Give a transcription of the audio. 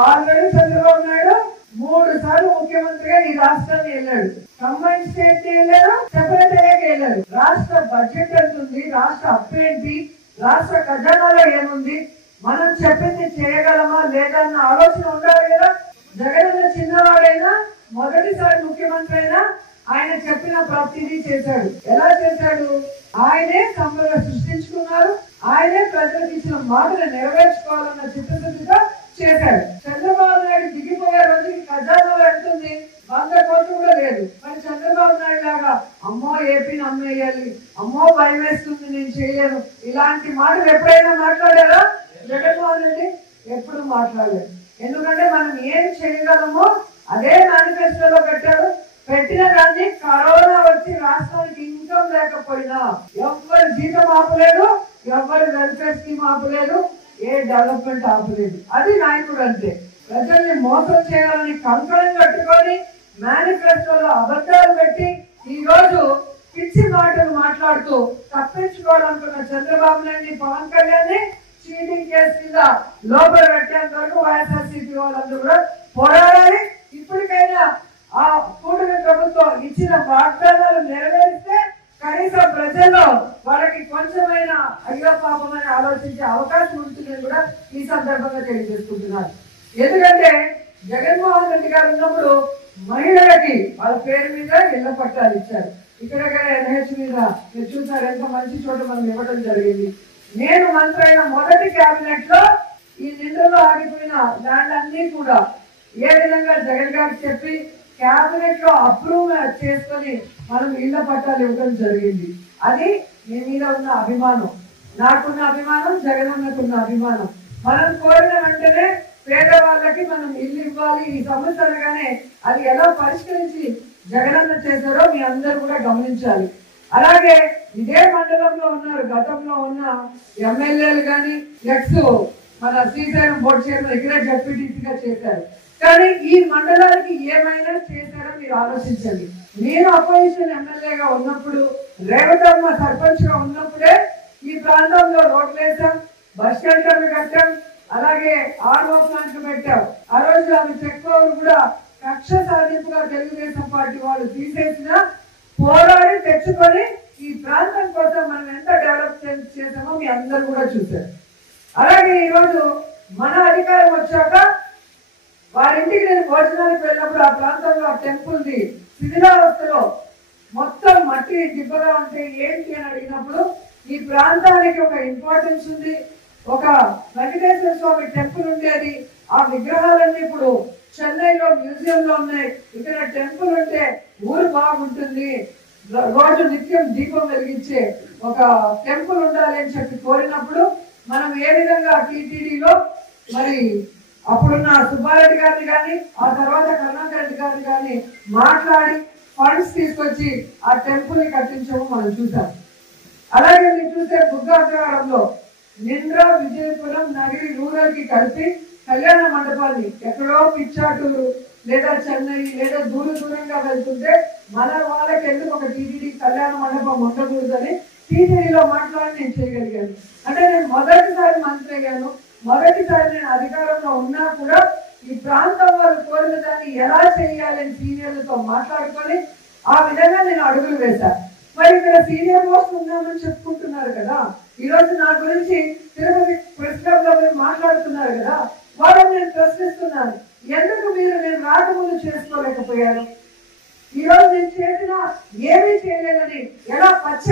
Already Chandrababu Naidu 3 సార్లు ముఖ్యమంత్రిగా ఈ రాష్ట్రాన్ని వెళ్ళాడు. కంబైన్ స్టేట్ వెళ్ళారు, సెపరేట్ అయ్యాక వెళ్ళారు. రాష్ట్ర బడ్జెట్ ఎంత ఉంది, రాష్ట్ర అప్పు ఏంటి, రాష్ట్ర ఖజానాలో ఏముంది, మనం చెప్పింది చేయగలమా లేదా అన్న ఆలోచన ఉండాలి కదా. జగన్ చిన్నవాడైనా మొదటిసారి ముఖ్యమంత్రి అయినా ఆయన చెప్పిన ప్రతిదీ చేశాడు. ఎలా చేశాడు? ఆయనే సంపద సృష్టించుకున్నారు, ఆయనే ప్రజలకు ఇచ్చిన మాటను నెరవేర్చుకోవాలన్న చిత్తశుద్ధితో చేశాడు. చంద్రబాబు నాయుడు దిగిపోయే రోజుకి ఖజానాలో ఎంత ఉంది? 100 కోట్లు కూడా లేదు. మరి చంద్రబాబు నాయుడు లాగా అమ్మో ఏపీని అమ్మేయాలి, అమ్మో భయం వేస్తుంది, నేను చేయలేను, ఇలాంటి మాటలు ఎప్పుడైనా మాట్లాడారా? జగన్మోహన్ రెడ్డి ఎప్పుడు మాట్లాడలేదు. ఎందుకంటే మనం ఏం చేయగలమో అదే మేనిఫెస్టోలో పెట్టారు. పెట్టిన దాన్ని కరోనా వచ్చి రాష్ట్రానికి ఇన్కమ్ లేకపోయినా ఎవ్వరు జీతం ఆపలేదు, ఎవ్వరు వెల్ఫేర్ స్కీమ్ ఆపలేదు, ఏ డెవలప్మెంట్ ఆపలేదు. అది నాయకుడు అంటే. ప్రజల్ని మోసం చేయాలని కంకణం కట్టుకొని మేనిఫెస్టోలో అబద్ధాలు పెట్టి ఈ రోజు పిచ్చి మాటలు మాట్లాడుతూ తప్పించుకోవాలనుకున్న చంద్రబాబు నాయుడు, పవన్ కళ్యాణ్ చీటింగ్ కేసు కింద లోపల పెట్టేంత వరకు వైఎస్ఆర్సీపీ వాళ్ళందరూ కూడా పోరాడాలి. ఇప్పటికైనా ఆ కూటమి ప్రభుత్వం ఇచ్చిన వాగ్దానాలు నెరవేరిస్తే కనీసం ప్రజల్లో వాళ్ళకి కొంచెమైనా అయ్యో పాపమని ఆలోచించే అవకాశం ఉంటుందని కూడా ఈ సందర్భంగా తెలియజేసుకుంటున్నారు. ఎందుకంటే జగన్మోహన్ రెడ్డి గారు ఉన్నప్పుడు మహిళలకి వాళ్ళ పేరు మీద ఇళ్ల పట్టాలు ఇచ్చారు. ఇక్కడ ఎన్హెచ్ మీద మీరు చూసారు, ఎంత మంచి చోట మనం ఇవ్వడం జరిగింది. నేను మంత్రి అయిన మొదటి కేబినెట్ లో ఈ నిండులో ఆగిపోయిన ల్యాండ్ అన్ని కూడా ఏ విధంగా జగన్ గారికి చెప్పి కేబినెట్ లో అప్రూవ్ చేసుకొని మనం ఇళ్ల పట్టాలు ఇవ్వడం జరిగింది. అది మీ మీద ఉన్న అభిమానం, నాకున్న అభిమానం, జగన్ అన్నకున్న అభిమానం. మనం కోరిన వెంటనే పేదవాళ్ళకి మనం ఇల్లు ఇవ్వాలి. ఈ సమస్య అనగానే అది ఎలా పరిష్కరించి జగనన్న చేశారో మీ అందరూ కూడా గమనించాలి. అలాగే ఇదే మండలంలో ఉన్నారు, గతంలో ఉన్న ఎమ్మెల్యేలు కానీ నెక్స్ట్ మన శ్రీశైలం బోర్డు చైర్మన్ ఇక్కడే జడ్పీటీసీగా చేశారు. కానీ ఈ మండలానికి ఏమైనా చేశారో మీరు ఆలోచించండి. నేను అపోజిషన్ ఎమ్మెల్యేగా ఉన్నప్పుడు, రేవతమ్మ సర్పంచ్ గా ఉన్నప్పుడే ఈ ప్రాంతంలో రోడ్లు వేసాం, బస్ షెల్టర్లు కట్టాం, అలాగే ఆర్ఓ ప్లాంట్లు పెట్టాం. ఆ రోజు ఆమె చెక్ పవర్ కూడా కక్ష సాధింపుగా తెలుగుదేశం పార్టీ వాళ్ళు తీసేసిన పోరాడి తెచ్చుకొని ఈ ప్రాంతం కోసం మనం ఎంత డెవలప్ చేసామో మీ అందరూ కూడా చూశారు. అలాగే ఈరోజు మన అధికారం వచ్చాక వారింటికి నేను భోజనానికి వెళ్ళినప్పుడు ఆ ప్రాంతంలో ఆ టెంపుల్ది శిథిలావస్థలో మొత్తం మట్టి దిబ్బగా ఉంటే ఏంటి అని అడిగినప్పుడు ఈ ప్రాంతానికి ఒక ఇంపార్టెన్స్ ఉంది, ఒక వెంకటేశ్వర స్వామి టెంపుల్ ఉండేది, ఆ విగ్రహాలన్నీ ఇప్పుడు చెన్నైలో మ్యూజియం లో ఉన్నాయి, ఇక్కడ టెంపుల్ ఉంటే ఊరు బాగుంటుంది, రోజు నిత్యం దీపం వెలిగించే ఒక టెంపుల్ ఉండాలి అని చెప్పి కోరినప్పుడు మనం ఏ విధంగా టీటీడీలో మరి అప్పుడున్న సుబ్బారెడ్డి గారిని కానీ ఆ తర్వాత కరుణాకర్ రెడ్డి గారిని కానీ మాట్లాడి ఫండ్స్ తీసుకొచ్చి ఆ టెంపుల్ ని కట్టించము మనం చూసాం. అలాగే మీరు చూస్తే బుగ్గాగ్రహారంలో నింద్ర, విజయపురం, నగిరి రూరల్ కి కలిపి కళ్యాణ మండపాన్ని ఎక్కడో పిచ్చాటూరు లేదా చెన్నై లేదా దూరంగా వెళ్తుంటే మన వాళ్ళకి ఎందుకు ఒక టీటీడీ కళ్యాణ మండపం ఉండకూడదని టీటీడీలో మాట్లాడి నేను చేయగలిగాను. అంటే నేను మొదటిసారి మంత్రి అయ్యాను, మొదటిసారి నేను అధికారంలో ఉన్నా కూడా ఈ ప్రాంతం వాళ్ళు కోరిన దాన్ని ఎలా చేయాలని సీనియర్లతో మాట్లాడుకొని ఆ విధంగా నేను అడుగులు వేశాను. మరి ఇక్కడ సీనియర్ మోస్ట్ ఉన్నామని చెప్పుకుంటున్నారు కదా, ఈ రోజు నా గురించి తిరుపతి ప్రెస్ క్లబ్ లో మీరు మాట్లాడుతున్నారు కదా, వాళ్ళని నేను ప్రశ్నిస్తున్నాను, ఎందుకు మీరు నేను రాకముందు చేసుకోలేకపోయారు? ఈ రోజు నేను చేసిన ఏమీ చేయలేదని ఎలా పచ్చ